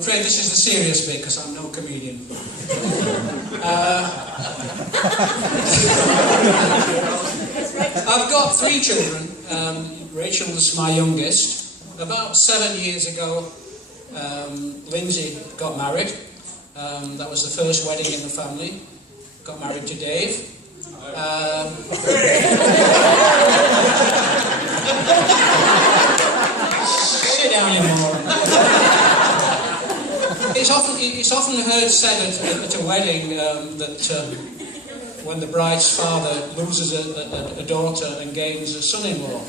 I'm afraid this is the serious bit because I'm no comedian. I've got 3 children. Rachel's my youngest. About 7 years ago, Lindsay got married. That was the first wedding in the family. Got married to Dave. Sit down, you moron. It's often heard said at a wedding that when the bride's father loses a daughter and gains a son-in-law.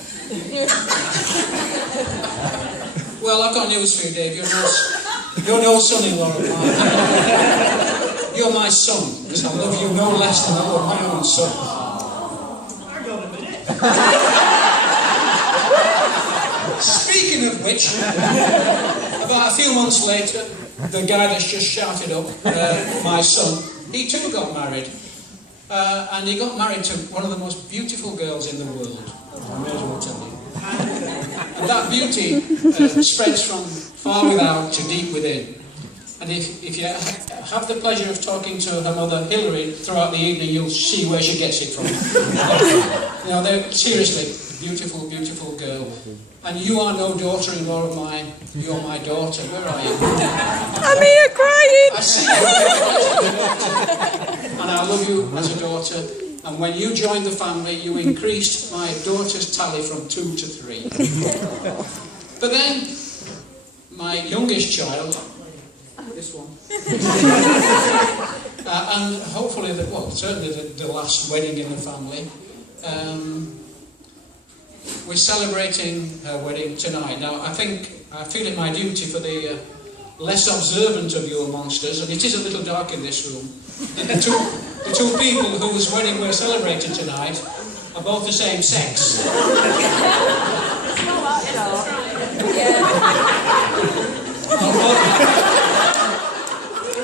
Well, I've got news for you, Dave. You're no son-in-law of mine. You're my son, because I love you no less than I love my own son. Hang on a minute. Speaking of which, about a few months later, the guy that's just shouted up, my son, he too got married. And he got married to one of the most beautiful girls in the world. I may as well tell you. And that beauty spreads from far without to deep within. And if you have the pleasure of talking to her mother, Hilary, throughout the evening, you'll see where she gets it from. You know, they're seriously beautiful, beautiful girl. And you are no daughter-in-law of mine. You're my daughter. Where are you? I'm here crying. I see you. And I love you as a daughter. And when you joined the family, you increased my daughter's tally from 2 to 3. But then, my youngest child, this one, and hopefully, certainly the last wedding in the family, we're celebrating her wedding tonight. Now, I feel it my duty for the less observant of you amongst us, and it is a little dark in this room. The two people whose wedding we're celebrating tonight are both the same sex.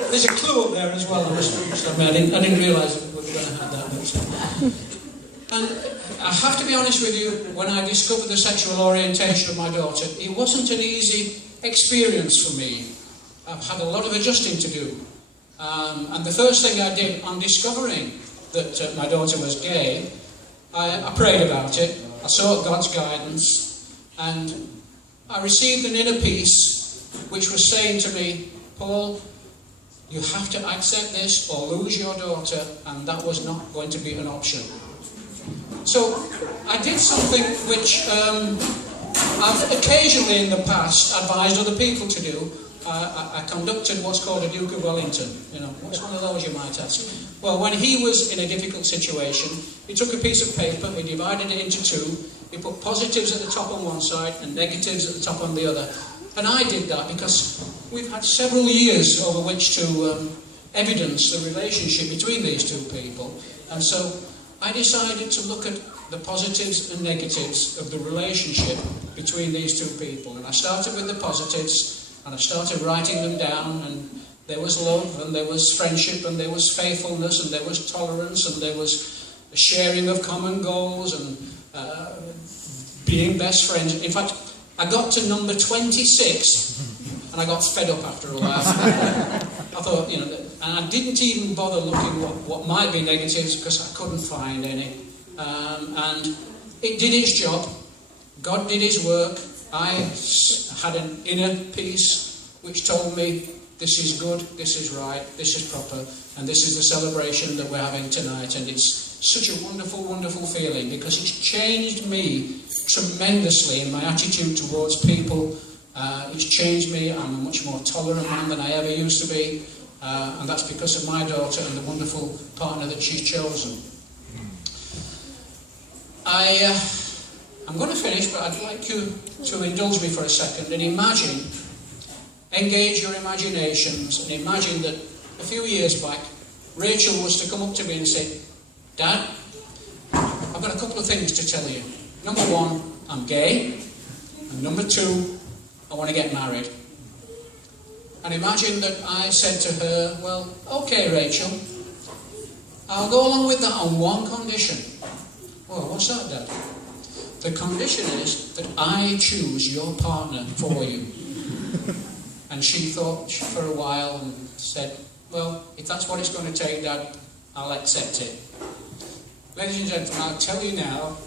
There's a clue up there as well. I didn't realise that we were going to have that. And I have to be honest with you, when I discovered the sexual orientation of my daughter, it wasn't an easy experience for me. I've had a lot of adjusting to do. And the first thing I did on discovering that my daughter was gay, I prayed about it, I sought God's guidance, and I received an inner peace which was saying to me, Paul, you have to accept this or lose your daughter, and that was not going to be an option. So I did something which I've occasionally in the past advised other people to do. I conducted what's called a Duke of Wellington. You know, what's one of those, you might ask? Well, when he was in a difficult situation, he took a piece of paper, he divided it into 2, he put positives at the top on one side and negatives at the top on the other. And I did that because we've had several years over which to evidence the relationship between these 2 people. And so I decided to look at the positives and negatives of the relationship between these 2 people. And I started with the positives, and I started writing them down, and there was love, and there was friendship, and there was faithfulness, and there was tolerance, and there was a sharing of common goals, and being best friends. In fact, I got to number 26, and I got fed up after a while. I thought, you know, and I didn't even bother looking what might be negatives because I couldn't find any. And it did its job. God did his work. I had an inner peace which told me this is good, this is right, this is proper, and this is the celebration that we're having tonight. And it's such a wonderful, wonderful feeling because it's changed me tremendously in my attitude towards people. It's changed me. I'm a much more tolerant man than I ever used to be. And that's because of my daughter and the wonderful partner that she's chosen. I'm going to finish, but I'd like you to indulge me for a second and engage your imaginations, and imagine that a few years back, Rachael was to come up to me and say, Dad, I've got a couple of things to tell you. Number 1, I'm gay, and number 2, I want to get married. And imagine that I said to her, well, okay, Rachael, I'll go along with that on one condition. Well, what's that, Dad? The condition is that I choose your partner for you. And she thought for a while and said, well, if that's what it's going to take, Dad, I'll accept it. Ladies and gentlemen, I'll tell you now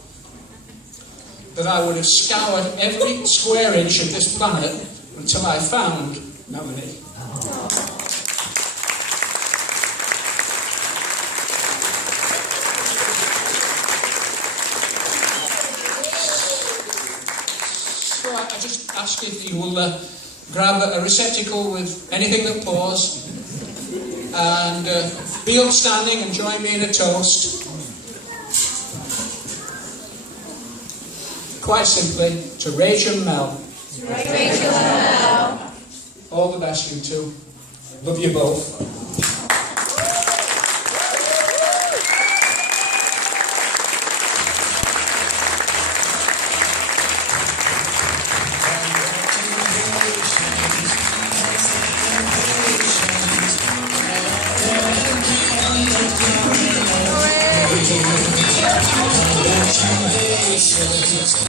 that I would have scoured every square inch of this planet until I found Melanie. So I just ask if you will grab a receptacle with anything that pours and be upstanding and join me in a toast. Quite simply, to Rachael and Mel. Rachael and Mel. All the best, you two. Love you both.